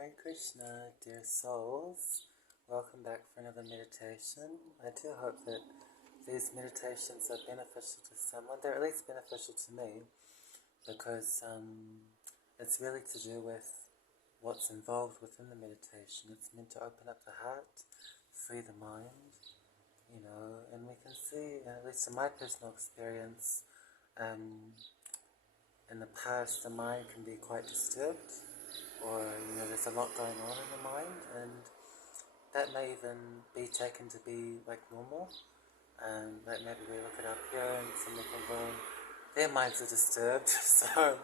Hare Krishna, dear souls. Welcome back for another meditation. I do hope that these meditations are beneficial to someone. They're at least beneficial to me because it's really to do with what's involved within the meditation. It's meant to open up the heart, free the mind, and we can see, at least in my personal experience, in the past the mind can be quite disturbed, or there's a lot going on in the mind, and that may even be taken to be like normal. Like maybe we look at our parents and we think, well, their minds are disturbed, so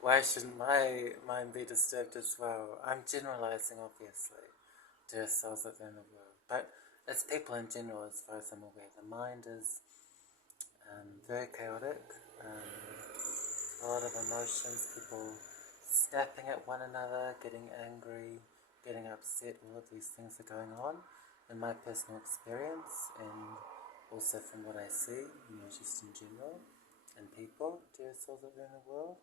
why shouldn't my mind be disturbed as well? I'm generalizing, obviously. There are souls out there in the world, but it's people in general, as far as I'm aware. The mind is very chaotic. A lot of emotions, people snapping at one another, getting angry, getting upset. All of these things are going on in my personal experience, and also from what I see, just in general, and people, dear souls that are in the world.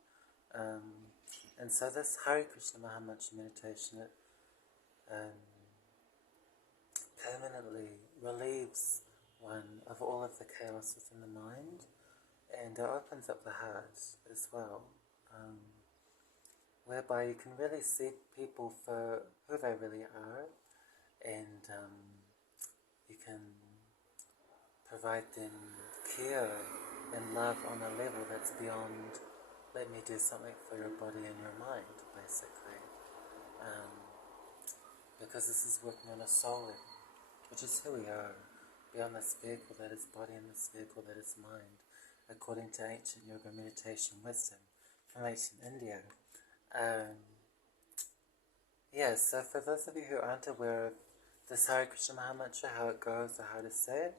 And so this Hare Krishna Mahamantra meditation, it permanently relieves one of all of the chaos within the mind, and it opens up the heart as well, whereby you can really see people for who they really are, and you can provide them care and love on a level that's beyond, let me do something for your body and your mind, basically. Because this is working on a soul level, which is who we are, beyond this vehicle that is body and this vehicle that is mind, according to ancient yoga meditation wisdom from ancient India. So for those of you who aren't aware of this Hare Krishna Mahamantra, how it goes or how to say it,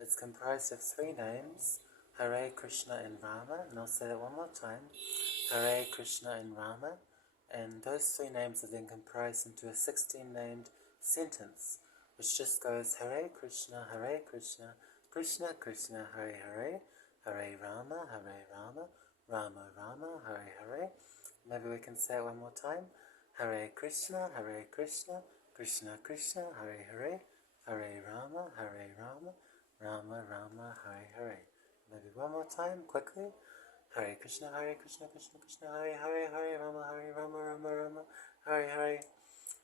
it's comprised of 3 names, Hare Krishna and Rama, and I'll say that one more time, Hare Krishna and Rama, and those 3 names are then comprised into a 16-named sentence, which just goes Hare Krishna, Krishna Krishna, Hare Hare, Hare Rama, Rama Rama, Hare Hare. Maybe we can say it one more time. Hare Krishna, Krishna Krishna, Hare Hare, Hare Rama, Rama Rama, Hare Hare. Maybe one more time, quickly. Hare Krishna, Krishna Krishna, Hare Hare, Hare Rama, Rama, Hare Hare.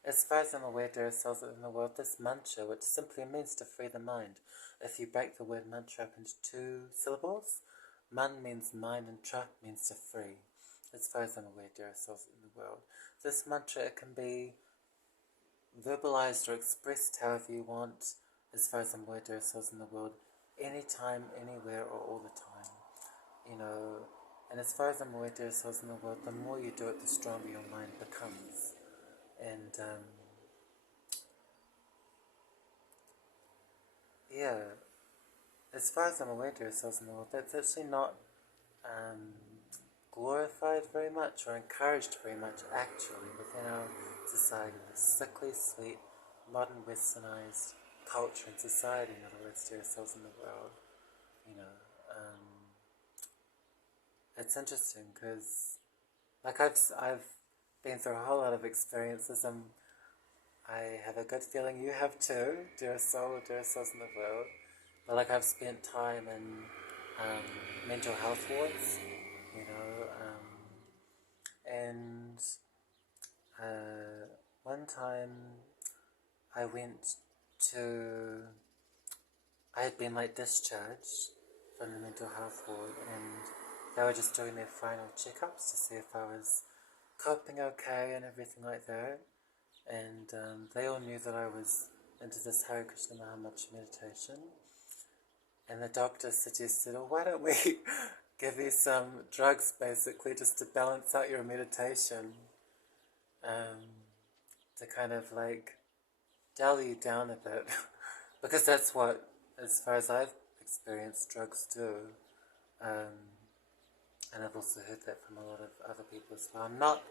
As far as I'm aware, there are souls in the world, this mantra, which simply means to free the mind. If you break the word mantra up into 2 syllables, man means mind and tra means to free. As far as I'm aware, there are souls in the world. This mantra, it can be verbalized or expressed however you want. As far as I'm aware, there are souls in the world, anytime, anywhere, or all the time. And as far as I'm aware, there are souls in the world, the more you do it, the stronger your mind becomes. And as far as I'm aware, there are souls in the world, that's actually not glorified very much or encouraged very much, actually, within our society, the sickly sweet, modern westernized culture and society. In other words, there are souls in the world. It's interesting because, like, I've been through a whole lot of experiences, and I have a good feeling you have too, dear souls in the world. But like, I've spent time in mental health wards, and one time I had been like discharged from the mental health ward, and they were just doing their final checkups to see if I was coping okay and everything like that. And they all knew that I was into this Hare Krishna Mahamantra meditation. And the doctor suggested, oh, why don't we give you some drugs, basically, just to balance out your meditation, to kind of like dull you down a bit. Because that's what, as far as I've experienced, drugs do. And I've also heard that from a lot of other people as well. I'm not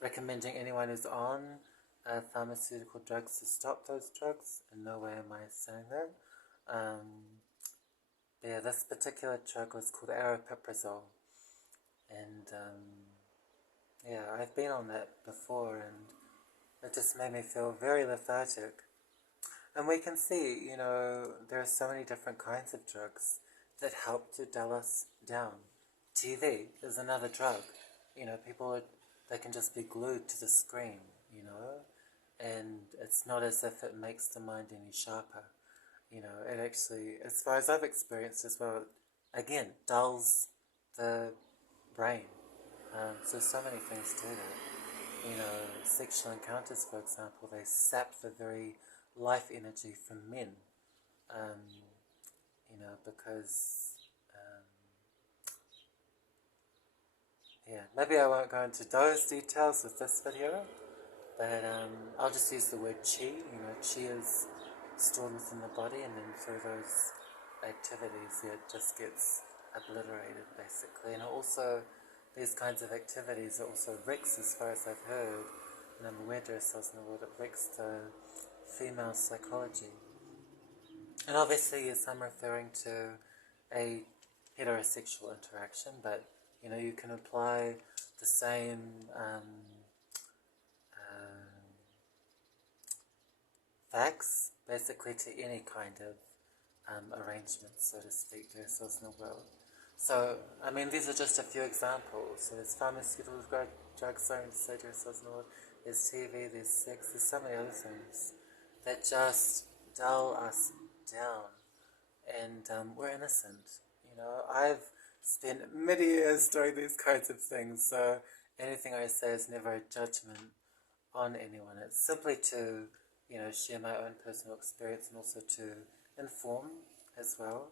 recommending anyone who's on pharmaceutical drugs to stop those drugs. In no way am I saying that. This particular drug was called aripiprazole, and Yeah, I've been on that before and it just made me feel very lethargic. And we can see, there are so many different kinds of drugs that help to dull us down. TV is another drug. They can just be glued to the screen, and it's not as if it makes the mind any sharper. It actually, as far as I've experienced as well, again, dulls the brain. So many things do that. Sexual encounters, for example, they sap the very life energy from men. Um, because, um, yeah, maybe I won't go into those details with this video, but I'll just use the word chi. Chi is stored within the body, and then through those activities, it just gets obliterated, basically. And also, these kinds of activities are also wrecks, as far as I've heard, and I'm aware there are cells in the world, it wrecks the female psychology. And obviously, yes, I'm referring to a heterosexual interaction, but you can apply the same facts basically to any kind of arrangement, so to speak, there is in the world. So, I mean, these are just a few examples. So there's pharmaceutical drugs, sorry to say, there in the world. There's TV, there's sex, there's so many other things that just dull us down. And we're innocent. I've spent many years doing these kinds of things, so anything I say is never a judgment on anyone. It's simply to, share my own personal experience and also to inform as well.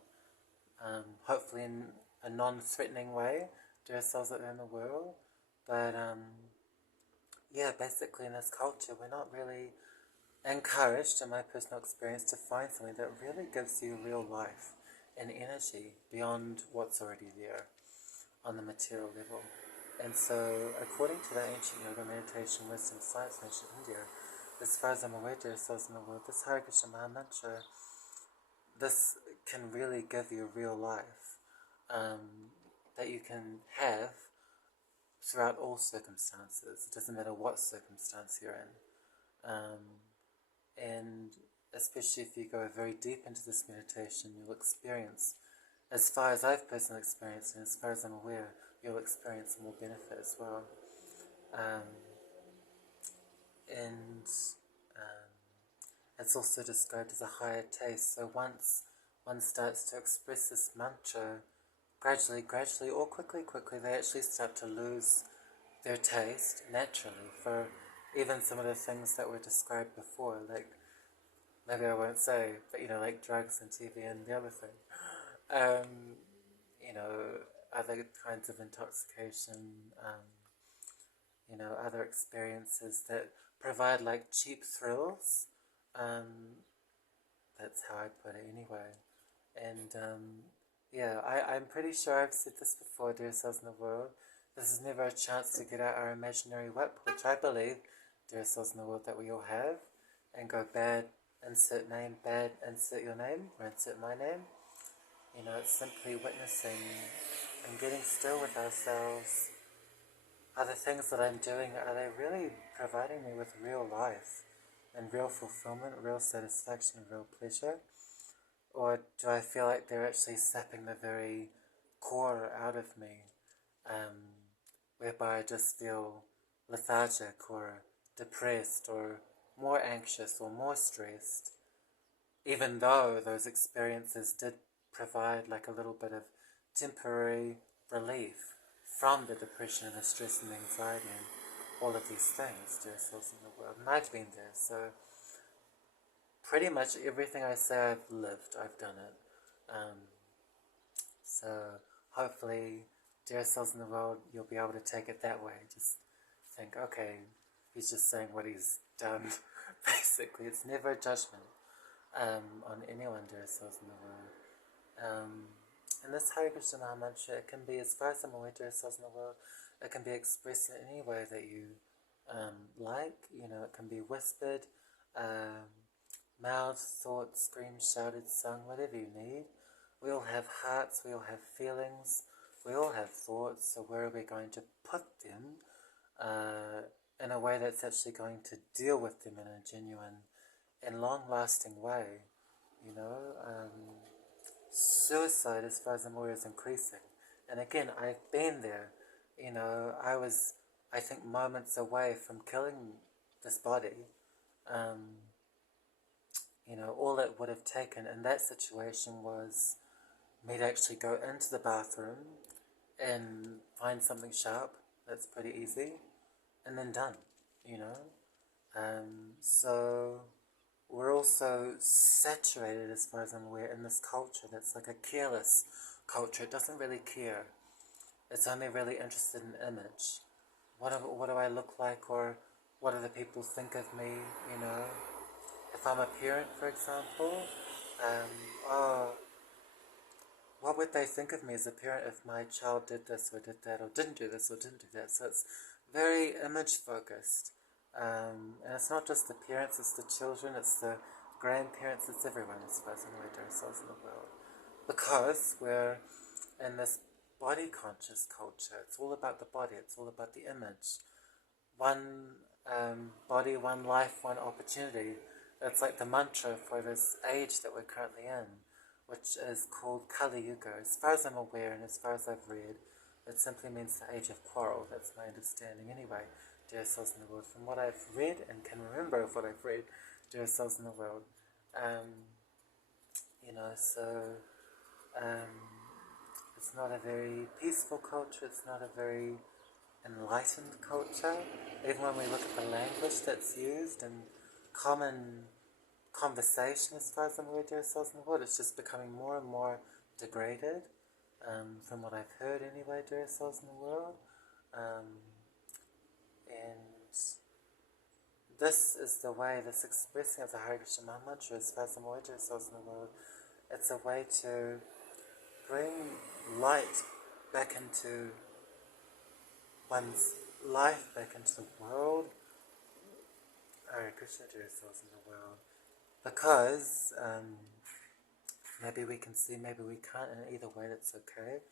Hopefully in a non-threatening way to ourselves out there in the world. But yeah, basically in this culture, we're not really encouraged, in my personal experience, to find something that really gives you real life and energy beyond what's already there on the material level. And so, according to the ancient yoga, meditation, wisdom, science in ancient India, as far as I'm aware, there are souls in the world, this Hare Krishna Maha Mantra, this can really give you real life that you can have throughout all circumstances. It doesn't matter what circumstance you're in. And especially if you go very deep into this meditation, you'll experience, as far as I've personally experienced and as far as I'm aware, you'll experience more benefit as well. Um, and it's also described as a higher taste. So once one starts to express this mantra, gradually, or quickly, they actually start to lose their taste naturally for even some of the things that were described before, like maybe I won't say, but like drugs and TV and the other thing. Um, other kinds of intoxication, other experiences that provide like cheap thrills. Um, that's how I put it anyway. And yeah, I'm pretty sure I've said this before, dear souls in the world. This is never a chance to get out our imaginary whip, which I believe, dear souls in the world, that we all have, and go bad, insert name, bad, insert your name, or insert my name. It's simply witnessing and getting still with ourselves. Are the things that I'm doing, are they really providing me with real life and real fulfillment, real satisfaction, real pleasure? Or do I feel like they're actually sapping the very core out of me, whereby I just feel lethargic or depressed or more anxious or more stressed, even though those experiences did provide like a little bit of temporary relief from the depression and the stress and the anxiety and all of these things to ourselves in the world. And I've been there, so pretty much everything I say I've lived, I've done it. So hopefully, dear souls in the world, you'll be able to take it that way. Just think, okay, he's just saying what he's done. Basically, it's never a judgment on anyone, dear souls in the world. And this Hare Krishna Maha Mantra, it can be, as far as I'm aware, dear souls in the world, it can be expressed in any way that you like. It can be whispered, mouthed, thought, screamed, shouted, sung, whatever you need. We all have hearts, we all have feelings, we all have thoughts, so where are we going to put them? in a way that's actually going to deal with them in a genuine and long-lasting way. You know, suicide, as far as I'm aware, is increasing. And again, I've been there. You know, I think, moments away from killing this body. Um, you know, all it would have taken in that situation was me to actually go into the bathroom and find something sharp. That's pretty easy. And then done, you know. So we're also saturated, as far as I'm aware, in this culture that's like a careless culture. It doesn't really care. It's only really interested in image. What do I look like, or what do the people think of me, you know? If I'm a parent, for example, um, oh, what would they think of me as a parent if my child did this or did that, or didn't do this or didn't do that? So it's very image focused. And it's not just the parents, it's the children, it's the grandparents, it's everyone, as far as I know, ourselves in the world. Because we're in this body conscious culture. It's all about the body, it's all about the image. One body, one life, one opportunity. It's like the mantra for this age that we're currently in, which is called Kali Yuga. As far as I'm aware and as far as I've read, it simply means the age of quarrel. That's my understanding anyway, dear souls in the world. From what I've read and can remember of what I've read, dear souls in the world. You know, so it's not a very peaceful culture, it's not a very enlightened culture. Even when we look at the language that's used and common conversation, as far as I'm aware, dear souls in the world, it's just becoming more and more degraded, from what I've heard anyway, dear souls in the world. And this is the way, this expressing of the Hare Krsna mantra, as far as I'm aware, dear souls in the world, it's a way to bring light back into one's life, back into the world. Hare Krishna, dear souls in the world. Because maybe we can see, maybe we can't, and either way that's okay.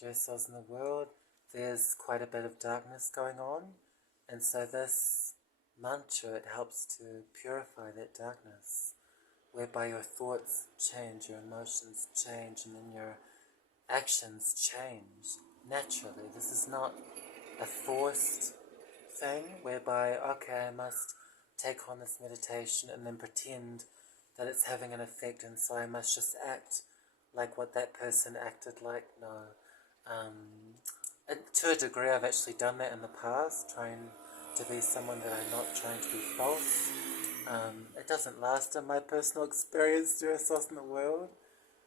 Dear souls in the world, there's quite a bit of darkness going on, and so this mantra, it helps to purify that darkness, whereby your thoughts change, your emotions change, and then your actions change naturally. This is not a forced thing whereby, okay, I must take on this meditation and then pretend that it's having an effect, and so I must just act like what that person acted like. No. To a degree, I've actually done that in the past, trying to be someone that I'm not, trying to be false. It doesn't last in my personal experience, dear souls in the world.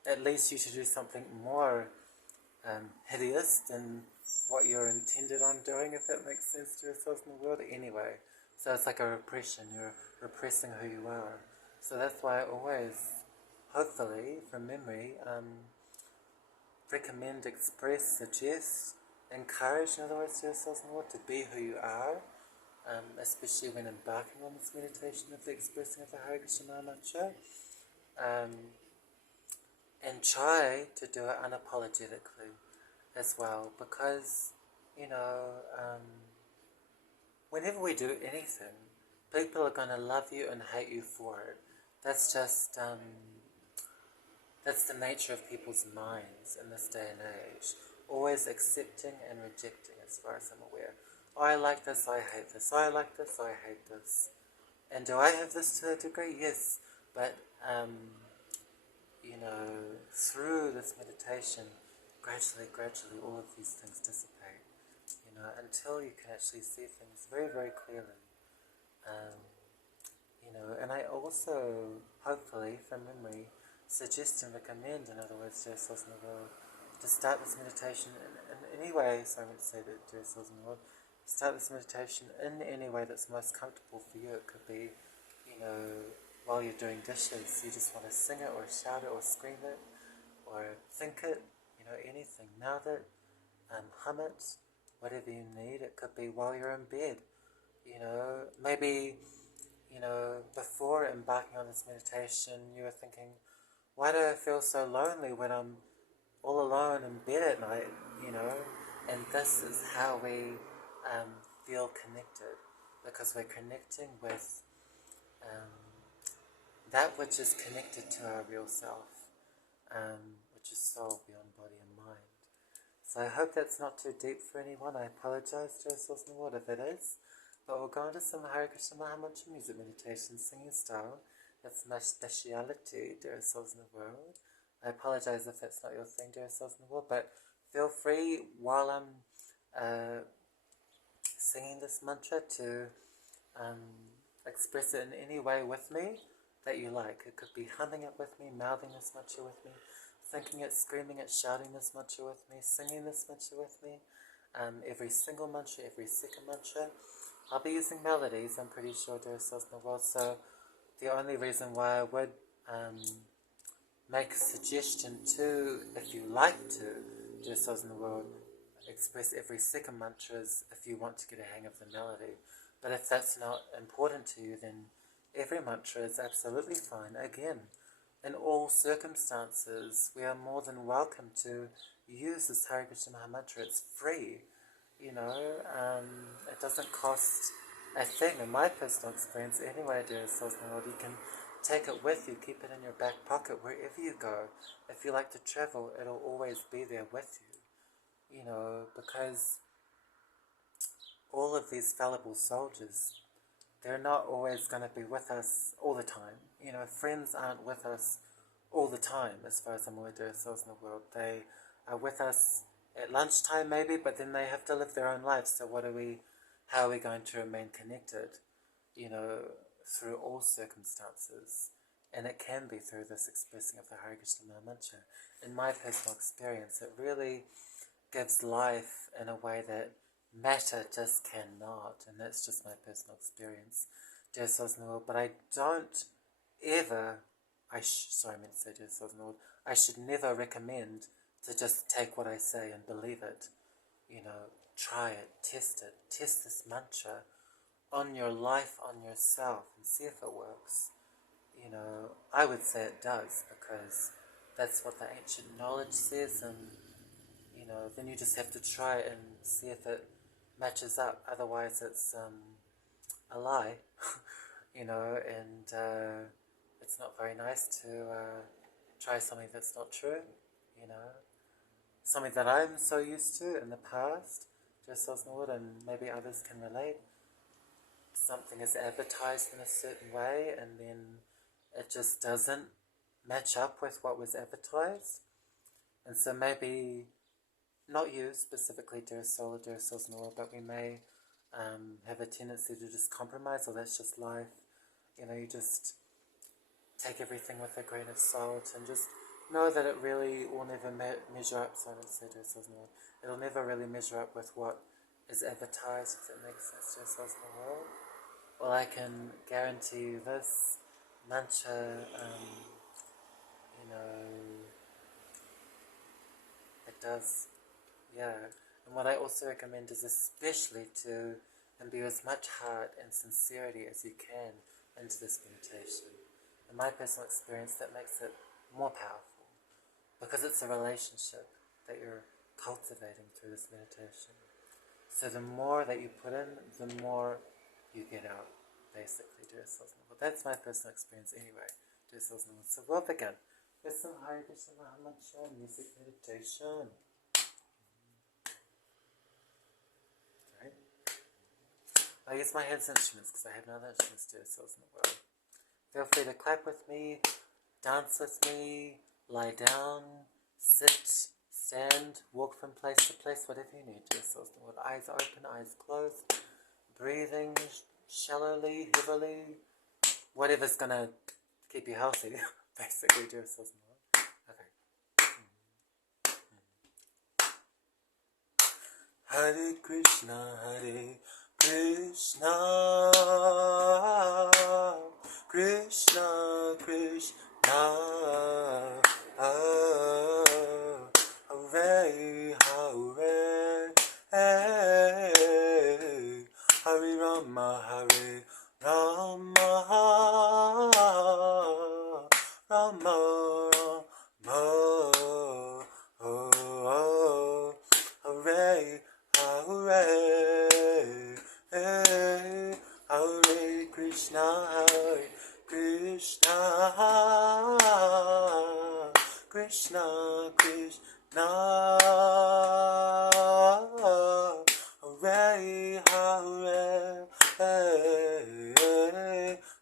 At least you should do something more hideous than what you're intended on doing, if that makes sense to yourself in the world anyway. So it's like a repression, you're repressing who you are. So that's why I always, hopefully, from memory, recommend, express, suggest, encourage, in other words, to yourselves in the world to be who you are, especially when embarking on this meditation of the expressing of the Hare Krishna mantra. And try to do it unapologetically as well, because, you know, whenever we do anything, people are going to love you and hate you for it. That's just, that's the nature of people's minds in this day and age. Always accepting and rejecting, as far as I'm aware. Oh, I like this, I hate this. Oh, I like this, I hate this. And do I have this to a degree? Yes. But, you know, through this meditation, gradually all of these things dissipate, you know, until you can actually see things very, very clearly. You know, and I also, hopefully, from memory, suggest and recommend, in other words, dear souls in the world, to start this meditation in any way, so I'm going to say that, dear souls in the world, start this meditation in any way that's most comfortable for you. It could be, you know, while you're doing dishes, you just want to sing it or shout it or scream it or think it, you know, anything. Mouth it, hum it, whatever you need. It could be while you're in bed, you know, maybe, you know, before embarking on this meditation, you were thinking, why do I feel so lonely when I'm all alone in bed at night, you know? And this is how we feel connected, because we're connecting with that which is connected to our real self, which is soul beyond body and mind. So I hope that's not too deep for anyone. I apologize to ourselves in the world if it is. But we'll go into some Hare Krishna Mahamantra music meditation, singing style. That's my speciality, dear souls in the world. I apologize if that's not your thing, dear souls in the world, but feel free while I'm singing this mantra to express it in any way with me that you like. It could be humming it with me, mouthing this mantra with me, thinking it, screaming it, shouting this mantra with me, singing this mantra with me. Every single mantra, every second mantra. I'll be using melodies, I'm pretty sure, dear souls in the world, so the only reason why I would make a suggestion to, if you like to, dear souls in the world, express every second mantra is if you want to get a hang of the melody. But if that's not important to you, then every mantra is absolutely fine. Again, in all circumstances, we are more than welcome to use this Hare Krishna Maha Mantra. It's free, you know. It doesn't cost a thing. In my personal experience, anyway, dear souls in the world, you can take it with you, keep it in your back pocket wherever you go. If you like to travel, it'll always be there with you, you know, because all of these fallible soldiers, they're not always going to be with us all the time. You know, friends aren't with us all the time, as far as I'm aware, dear souls in the world. They are with us at lunchtime maybe, but then they have to live their own lives. So how are we going to remain connected, you know, through all circumstances? And it can be through this expressing of the Hare Krishna Maha Mantra. In my personal experience, it really gives life in a way that matter just cannot, and that's just my personal experience, dear souls in the world. But I don't ever, sorry, I meant to say dear souls in the world, I should never recommend to just take what I say and believe it. You know, try it, test this mantra on your life, on yourself, and see if it works. You know, I would say it does, because that's what the ancient knowledge says, and you know, then you just have to try it and see if it matches up. Otherwise, it's a lie, you know, and it's not very nice to try something that's not true, you know. Something that I'm so used to in the past, just as Lord, and maybe others can relate. Something is advertised in a certain way, and then it just doesn't match up with what was advertised. And so maybe, not you specifically, dear soul or dear souls in the world, but we may have a tendency to just compromise, or that's just life. You know, you just take everything with a grain of salt and just know that it really will never measure up. So I don't say dear souls in the world. It'll never really measure up with what is advertised, if it makes sense, dear souls in the world. Well, I can guarantee you this mantra, you know, it does, yeah. And what I also recommend is especially to imbue as much heart and sincerity as you can into this meditation. In my personal experience, that makes it more powerful, because it's a relationship that you're cultivating through this meditation. So the more that you put in, the more you get out, basically, dear souls. Well, that's my personal experience anyway, dear souls. So we'll begin with some Hare Krishna Maha Mantra music meditation. Right? I use my hands instruments because I have no other instruments, dear souls in the world. Feel free to clap with me, dance with me, lie down, sit, stand, walk from place to place, whatever you need, dear souls in the world. Eyes open, eyes closed, breathing shallowly, heavily, whatever's going to keep you healthy, basically, dear souls in the world. Okay. Hare Krishna, Krishna Krishna, Hare Hare, Hare Rama, Hare Rama, Rama Rama, Hare Hare, Krishna, Hare Krishna, Krishna Krishna, Hare Hare,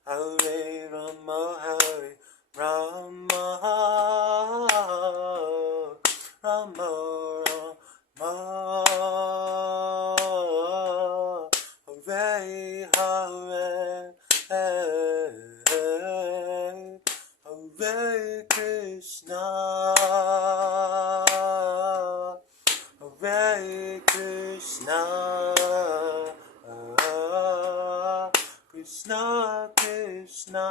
Hare Rama, Hare Rama, Rama Rama, Hare Hare, Hare Krishna, Hare Krishna, Krishna Krishna,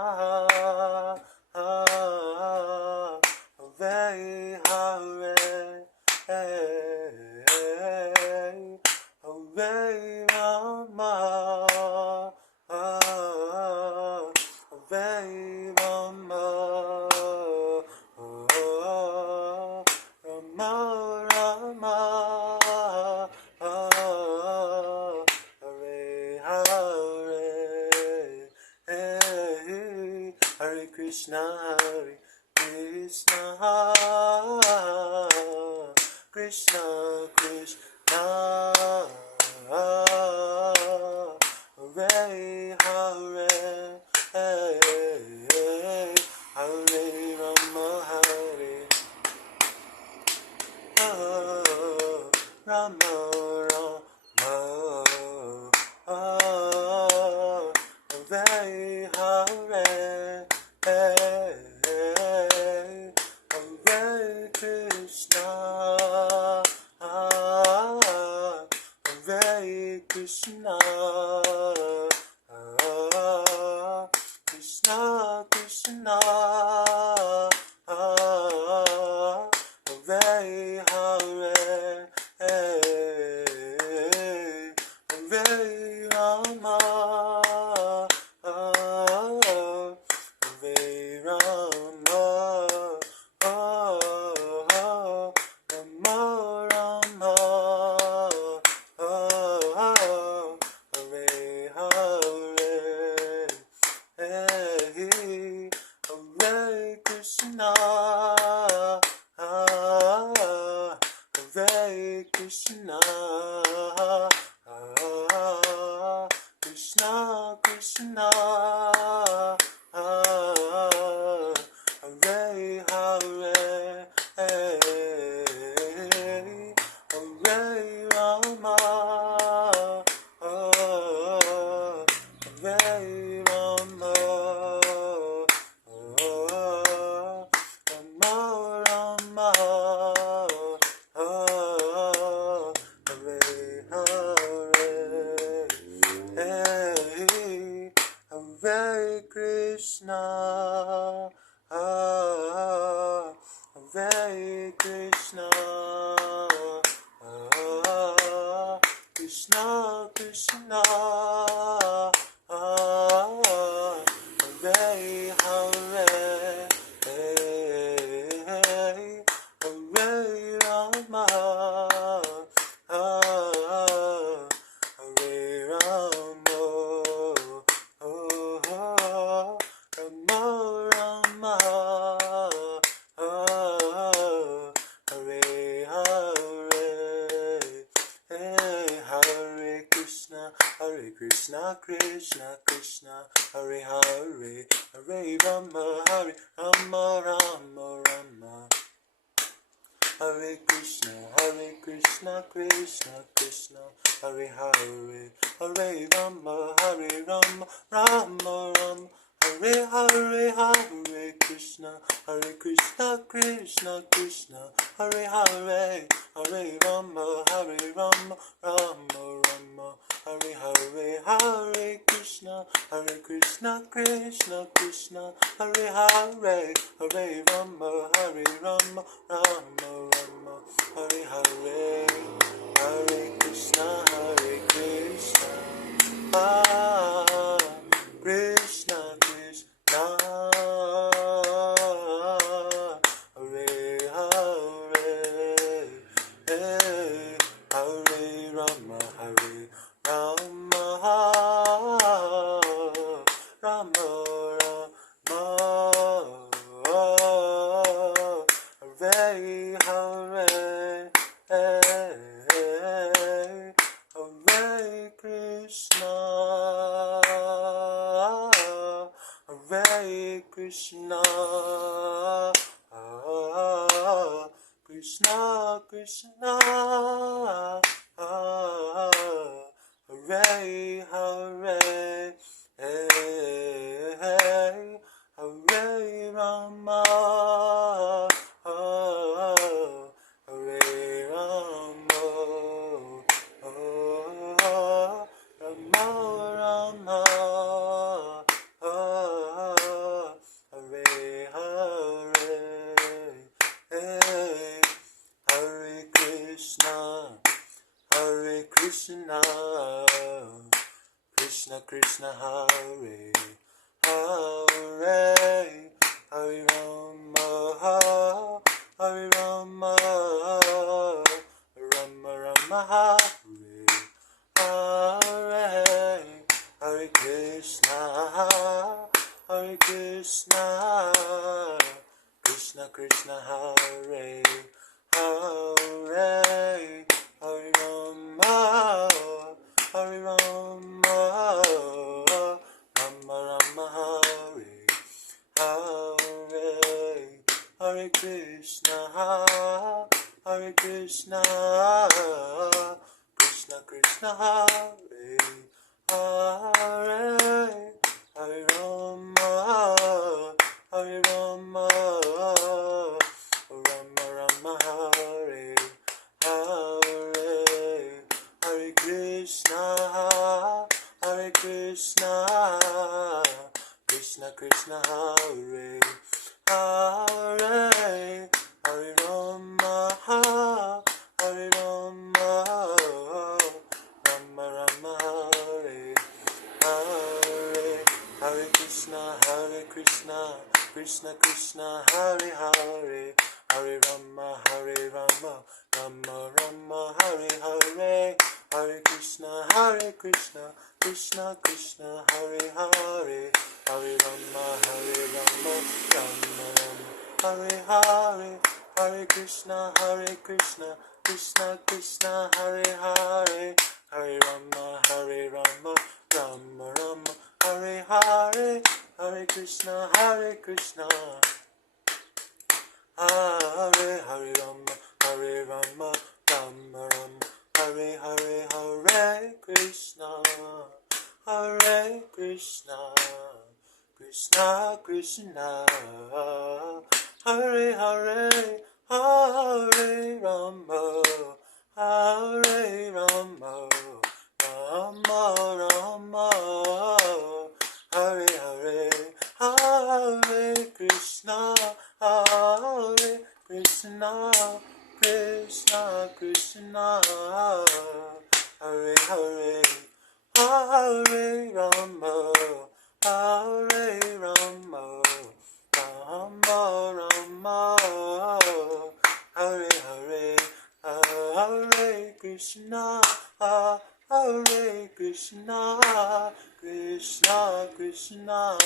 Hare Hare, Hare Rama, Hare Rama, Rama Rama, Hare Hare, Hare Krishna, Hare Krishna, Krishna Krishna, Hare Hare, Hare Rama, Hare Rama Rama, Hare Hare, Hare Krishna, Hare Krishna, Krishna Krishna, Hare Hare, Hare Rama, Hare Rama, Rama Rama, Hare Hare, Hare Krishna, Hare Krishna, Krishna Krishna, Hare Hare, Hare Rama, Hare Rama, Rama Rama, Hare Hare, Hare Krishna, Hare Krishna, Krishna Krishna, Hare Hare, Hare Rama, Hare Rama, Rama Rama, Hare Hare, Hare Krishna, Hare Krishna, Krishna Krishna, Hare Hare, Hare Rama, Hare Rama, Rama Rama, Hare Krishna, Krishna Krishna, Hare Hare, Hare Rama, Rama Rama, Hare Hare, Hare Krishna, Krishna Krishna, Hare Hare, Hare Rama, Rama Rama, Hare Hare, Hare Krishna, Krishna Krishna, Hare Hare, Hare Rama, Rama Rama, Hare Hare, Hare Krishna, Krishna Krishna, Hare Hare, Hare Rama, Rama, Krishna, Krishna Krishna, Hare Hare, Hare Rama, Hare Rama, Rama Rama, Hare Hare, Hare Krishna, Hare Krishna, Krishna Krishna, Hare Hare, Hare Rama, Hare Rama, Rama Rama, Hare Hare, Hare Krishna, Hare Krishna, Krishna Krishna, Hare Hare, Hare Rama, Hare Rama, Rama Rama, Hare Hare Krishna, Hare Krishna, Krishna Krishna, Hare Hare, Hare Rama, Hare Rama, Rama Rama, Hare Hare, Hare Krishna, Hare Krishna, Krishna Krishna, Hare Hare, Hare Rama, Hare Rama, Rama Rama, Hare Hare, Hare Krishna, Krishna Krishna, Hare Hare, Hare Rama, Rama Rama, Hare Hare, Hare Krishna, Krishna Krishna, Hare Hare, Hare Rama, Rama Rama, Hare Hare, Hare Krishna, Krishna Krishna, Hare Hare, Hare Rama, Rama Rama, Hare Hare, Hare Krishna, Krishna, Hare Hare Rama, Rama Rama, Hare Hare, Hare Krishna, Krishna Krishna, Hare Hare, Hare Rama, Rama Rama Rama, Hare Hare, Hare Krishna, Krishna Krishna, Hare Hare, Hare Rama, Rama Rama, Hare Hare, Hare Krishna, Krishna Krishna,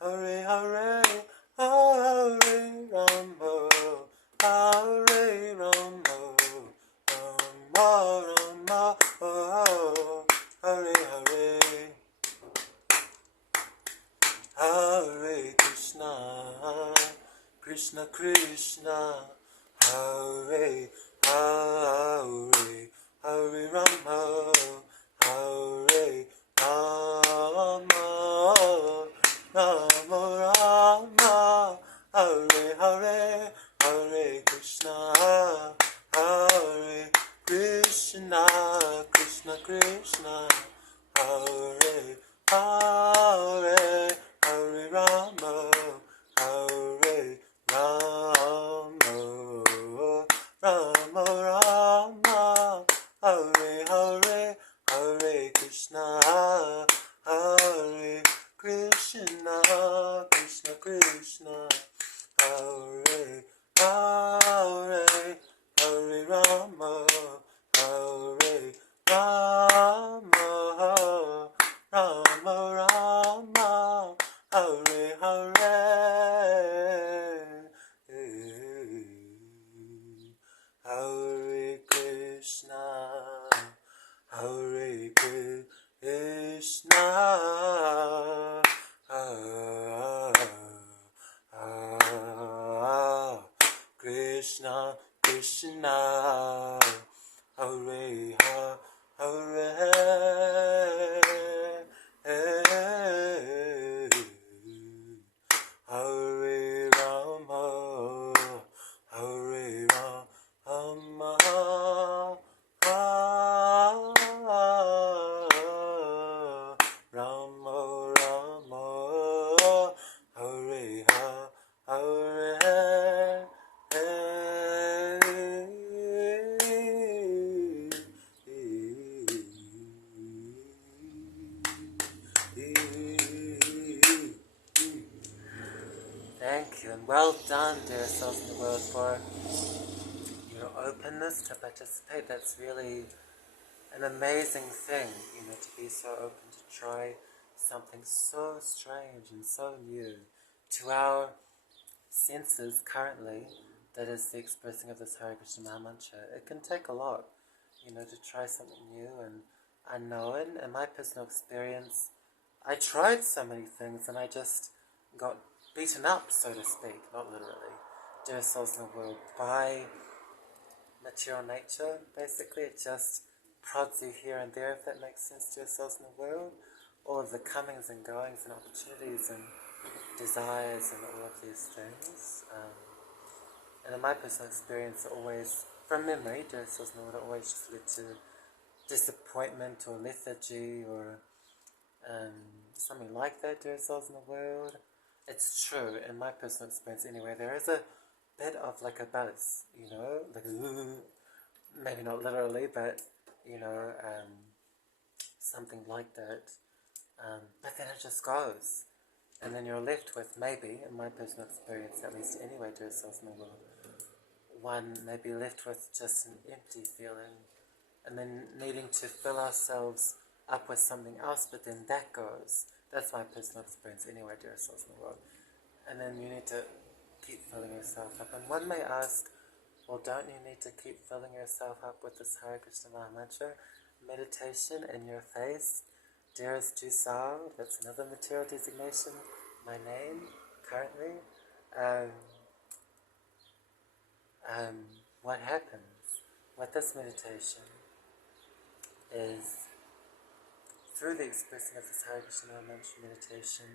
Hare Hare, Hare Rama, Rama Rama, Hare Hare, Hare Krishna, Krishna Krishna, Hare Hare, Hare Rama, Hare Rama, Rama Rama, Hare Hare, Hare Krishna, Hare Krishna, Krishna Krishna, Hare Hare, Hare Rama, Hare Rama, Rama Rama, Hare Hare, Hare Krishna, Hare Krishna, Krishna Krishna, Hare Hare, Hare Rama, Hare Rama, Rama Rama, Hare Hare, Hare Krishna, Hare Krishna, Hare Krishna, Krishna, Hare Hare, Hare Rama, Hare Rama, Rama Rama, Hare Hare. Thank you, and well done, dear souls in the world, for your openness to participate. That's really an amazing thing, to be so open to try something so strange and so new to our senses currently, that is the expressing of this Hare Krishna Maha Mantra. It can take a lot, to try something new and unknown. In my personal experience, I tried so many things and I just got beaten up, so to speak, not literally, dear souls in the world, by material nature. Basically, it just prods you here and there, if that makes sense, dear souls in the world. All of the comings and goings and opportunities and desires and all of these things. And in my personal experience, it always, from memory, dear souls in the world, it always just led to disappointment or lethargy or something like that, dear souls in the world. It's true, in my personal experience anyway, there is a bit of like a buzz, like maybe not literally, but something like that. But then it just goes, and then you're left with, maybe, in my personal experience, at least anyway, dear souls in the world, one may be left with just an empty feeling, and then needing to fill ourselves up with something else, but then that goes. That's my personal experience anyway, dear souls in the world. And then you need to keep filling yourself up. And one may ask, well, don't you need to keep filling yourself up with this Hare Krishna Maha Mantra meditation in your face? Dearest Jusal, that's another material designation, my name, currently. What happens with this meditation is, through the expressing of this Hare Krishna Maha Mantra meditation,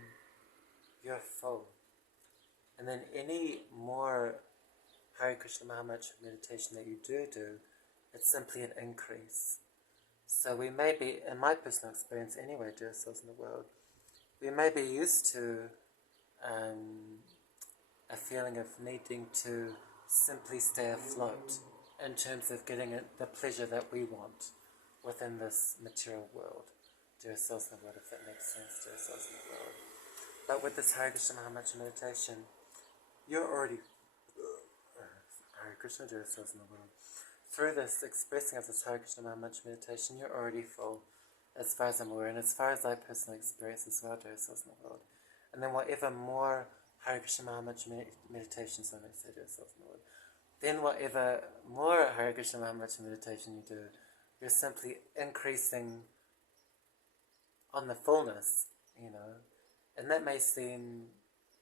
you're full. And then any more Hare Krishna Maha Mantra meditation that you do, it's simply an increase. So we may be, in my personal experience anyway, dear souls in the world, we may be used to a feeling of needing to simply stay afloat in terms of getting the pleasure that we want within this material world, dear souls in the world, if that makes sense, dear souls in the world. But with this Hare Krishna Maha Mantra meditation, you're already Hare Krishna, dear souls in the world. Through this expressing of this Hare Krishna Maha Mantra meditation, you're already full, as far as I'm aware, and as far as I personally experience as well, dear souls in the world. And then whatever more Hare Krishna Maha Mantra meditations, I may say, dear souls in the world, then whatever more Hare Krishna Maha Mantra meditation you do, you're simply increasing on the fullness, And that may seem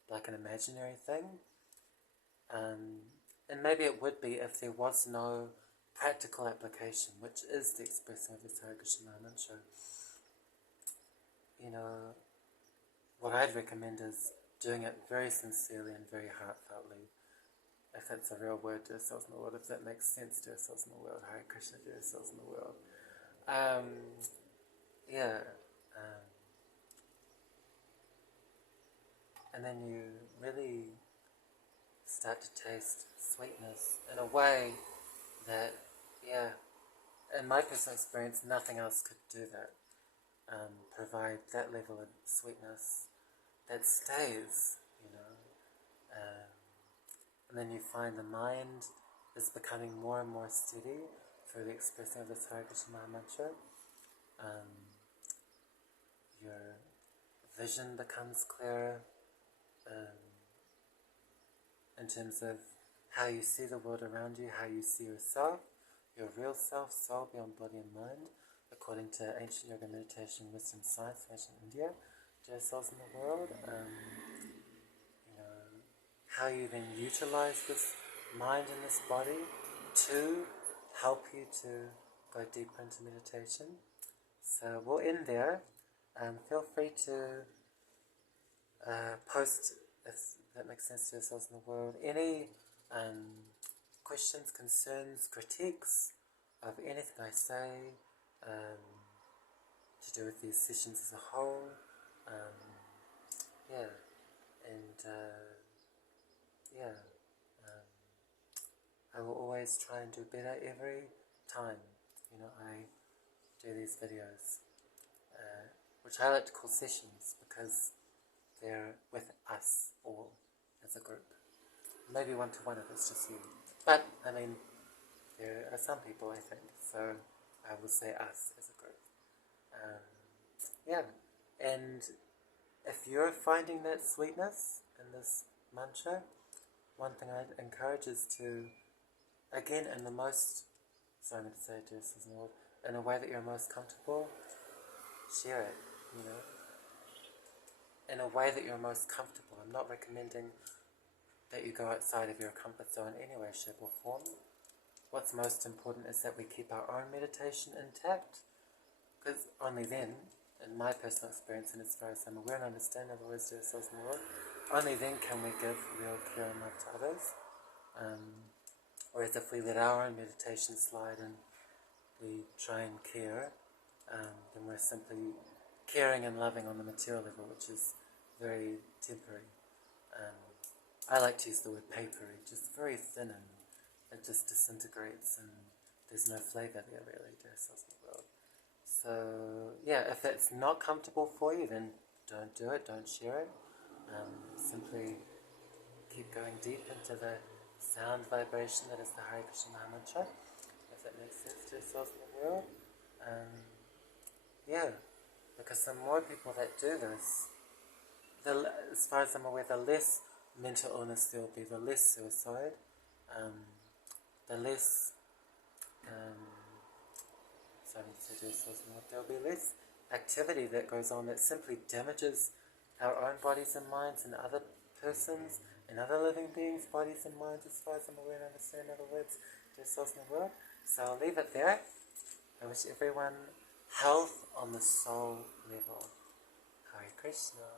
like an imaginary thing, and maybe it would be if there was no practical application, which is the expressing of this Hare Krishna Maha Mantra. What I'd recommend is doing it very sincerely and very heartfeltly, if that's a real word, dear souls in the world, if that makes sense, dear souls in the world, Hare Krishna, dear souls in the world. And then you really start to taste sweetness in a way that, in my personal experience, nothing else could do that. Provide that level of sweetness that stays, and then you find the mind is becoming more and more steady through the expressing of this Hare Krishna Maha Mantra. Your vision becomes clearer in terms of how you see the world around you, how you see yourself, your real self, soul beyond body and mind, according to ancient yoga meditation, wisdom, science, ancient India, dear souls in the world. How you then utilize this mind in this body to help you to go deeper into meditation. So we'll end there. Feel free to post, if that makes sense to yourselves in the world, any questions, concerns, critiques of anything I say, to do with these sessions as a whole. Yeah, and yeah, I will always try and do better every time, I do these videos, which I like to call sessions because they're with us all as a group. Maybe one-to-one if it's just you. But, I mean, there are some people, I think, so I will say us as a group. Yeah, and if you're finding that sweetness in this mantra, one thing I'd encourage is to, again, in the most, sorry, I'm going to say this as well, in a way that you're most comfortable, share it, in a way that you're most comfortable. I'm not recommending that you go outside of your comfort zone in any way, shape or form. What's most important is that we keep our own meditation intact, because only then, in my personal experience and as far as I'm aware and understand of the words to ourselves in the world, only then can we give real care and love to others. Whereas if we let our own meditation slide and we try and care, then we're simply caring and loving on the material level, which is very temporary. I like to use the word papery, just very thin, and it just disintegrates and there's no flavour there really to ourselves in the world. So yeah, if that's not comfortable for you, then don't do it, don't share it. Simply keep going deep into the sound vibration that is the Hare Krishna mantra, if that makes sense to yourselves in the world. Yeah, because the more people that do this, as far as I'm aware, the less mental illness there will be, the less suicide, the less, there will be less activity that goes on that simply damages our own bodies and minds and other persons and other living beings' bodies and minds, as far as I'm aware and understand, in other words, to ourselves in the world. So I'll leave it there. I wish everyone health on the soul level. Hare Krishna.